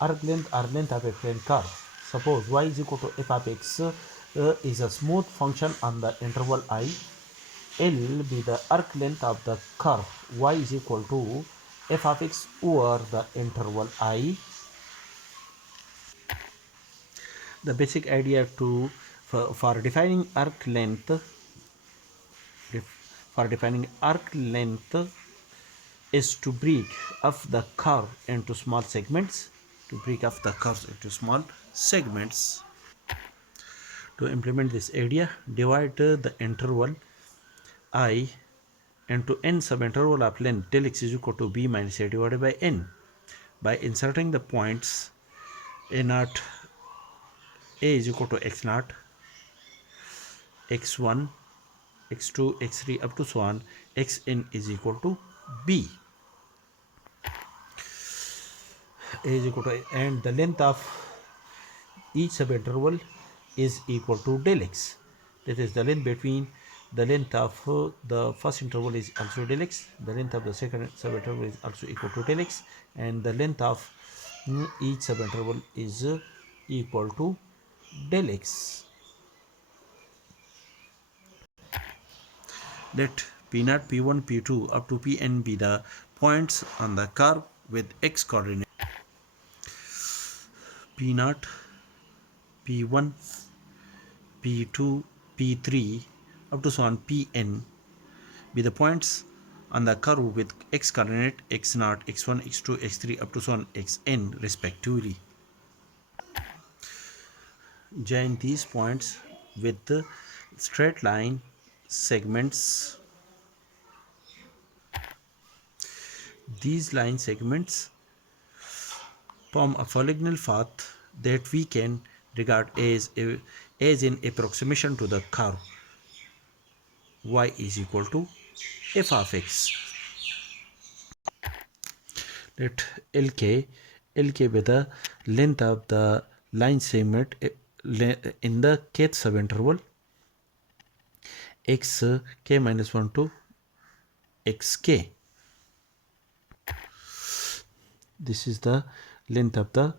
arc length or length of a plane curve. Suppose y is equal to f of x is a smooth function on the interval I. L be the arc length of the curve y is equal to f of x over the interval I. The basic idea for defining arc length for defining arc length is to break up the curve into small segments. To implement this idea, divide the interval I into n subinterval of length del x is equal to b minus a divided by n by inserting the points a naught a is equal to x naught, x1, x2, x3 up to so on, xn is equal to b. A is equal to, and the length of each subinterval is equal to del x. That is the length between the length of the first interval is also del x, the length of the second subinterval is also equal to del x, and the length of each subinterval is equal to del x. Let p0, p1, p2 up to pn be the points on the curve with x coordinate. p0, p1, p2, p3 up to so on pn be the points on the curve with x coordinate x0, x1, x2, x3 up to so on xn respectively. Join these points with the straight line segments. These line segments form a polygonal path that we can regard as an approximation to the curve y is equal to f of x. Let lk be the length of the line segment in the kth subinterval x k minus 1 to xk. This is the length of the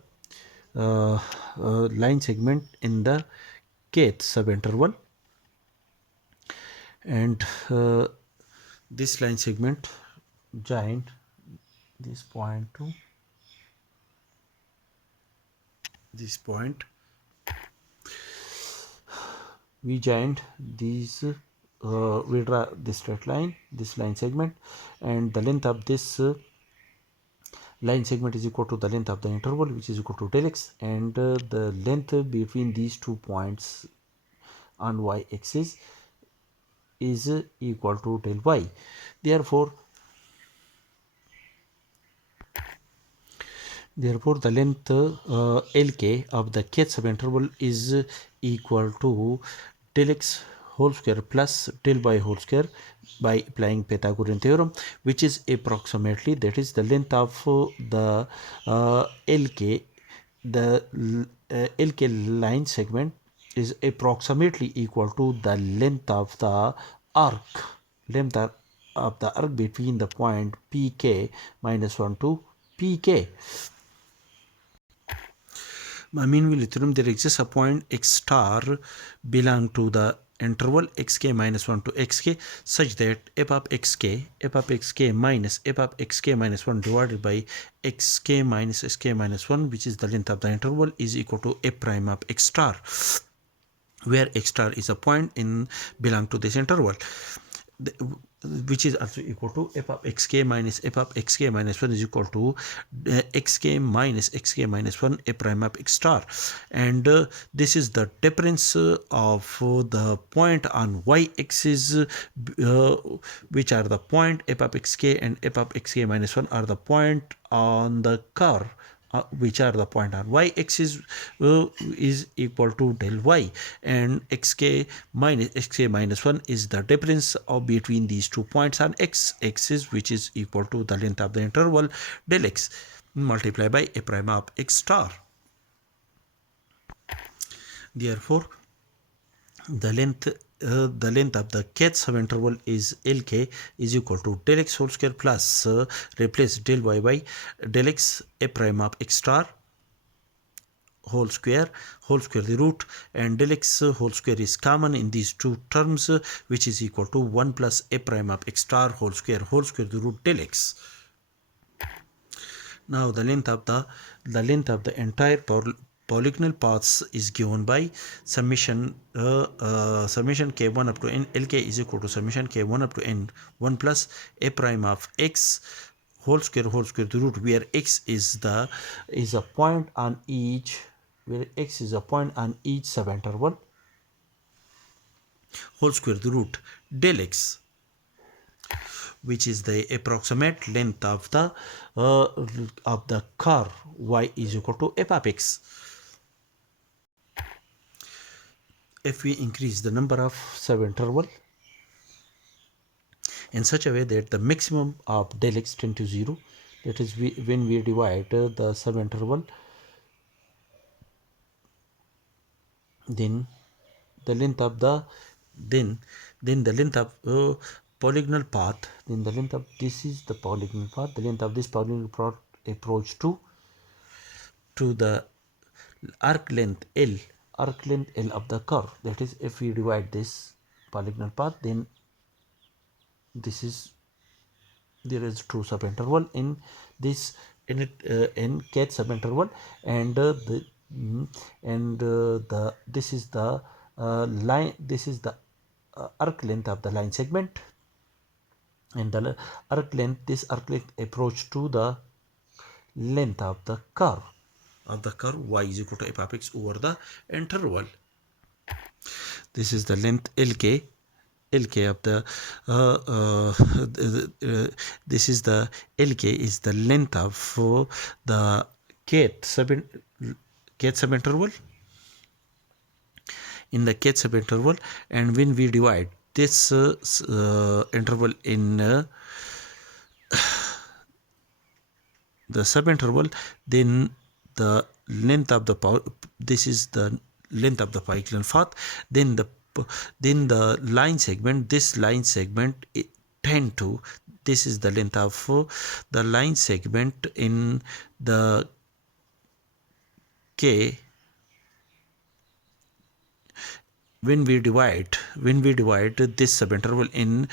line segment in the kth subinterval, and this line segment joined this point to this point. We joined these we draw this straight line, this line segment, and the length of this line segment is equal to the length of the interval, which is equal to del x, and the length between these 2 points on y axis is equal to del y. Therefore the length lk of the kth subinterval is equal to del x whole square plus del y whole square by applying Pythagorean theorem, which is approximately, that is the length of the lk, the lk line segment is approximately equal to the length of the arc between the point pk minus 1 to pk. By Mean-Wheel theorem, there exists a point x star belong to the interval xk minus 1 to xk such that f of xk minus f of xk minus 1 divided by xk minus 1, which is the length of the interval, is equal to f prime of x star, where x star is a point in belong to this interval, which is also equal to f of xk minus 1 is equal to xk minus 1 a prime of x star, and this is the difference of the point on y axis, which are the point f of xk and f of xk minus 1 are the point on the curve which are the point on y axis is equal to del y, and xk minus 1 is the difference of between these 2 points on x axis, which is equal to the length of the interval del x multiplied by a prime of x star. Therefore the length of the kth subinterval is lk is equal to del x whole square plus replace del y by del x a prime of x star whole square the root, and del x whole square is common in these two terms, which is equal to 1 plus a prime of x star whole square the root del x. Now the length of the entire polygonal paths is given by summation k1 up to n lk is equal to summation k1 up to n 1 plus a prime of x whole square the root, where x is a point on each subinterval, whole square the root del x, which is the approximate length of the curve y is equal to f of x. If we increase the number of subinterval in such a way that the maximum of del x tend to 0, that is when we divide the subinterval, then the length of the polygonal path, this is the polygonal path, the length of this polygonal path approach to the arc length L of the curve. That is, if we divide this polygonal path, then there is true subinterval in this in kth subinterval, and this is the line, this is the arc length of the line segment, and the arc length approach to the length of the curve y is equal to f of x over the interval. This is the length lk of the this is the lk is the length of the kth subinterval, in the kth subinterval, and when we divide this interval in the subinterval, then the length of the this is the length of the polygonal path, then the line segment, this line segment tend to, this is the length of the line segment in the k. When we divide this subinterval in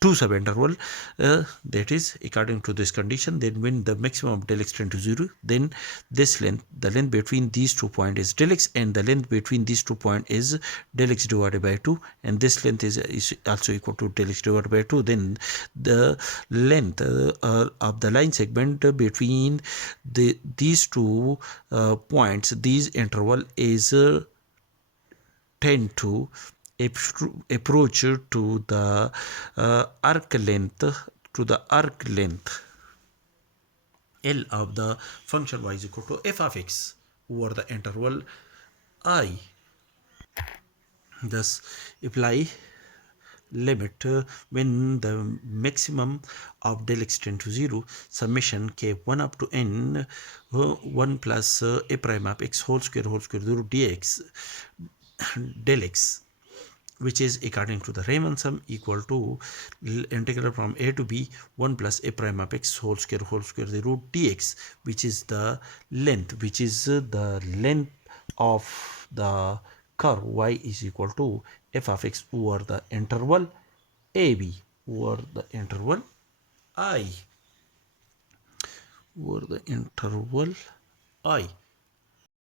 two subinterval, that is according to this condition, then when the maximum of del x tend to 0, then this length, the length between these 2 points is del x, and the length between these 2 points is del x divided by 2, and this length is also equal to del x divided by 2. Then the length of the line segment between these 2 points, these interval is tend to approach to the arc length L of the function y is equal to f of x over the interval I. Thus apply limit when the maximum of del x tend to 0, summation k1 up to n 1 plus a prime of x whole square the root dx del x, which is according to the Riemann sum, equal to integral from a to b 1 plus a prime of x whole square the root dx, which is the length of the curve y is equal to f of x over the interval ab over the interval I.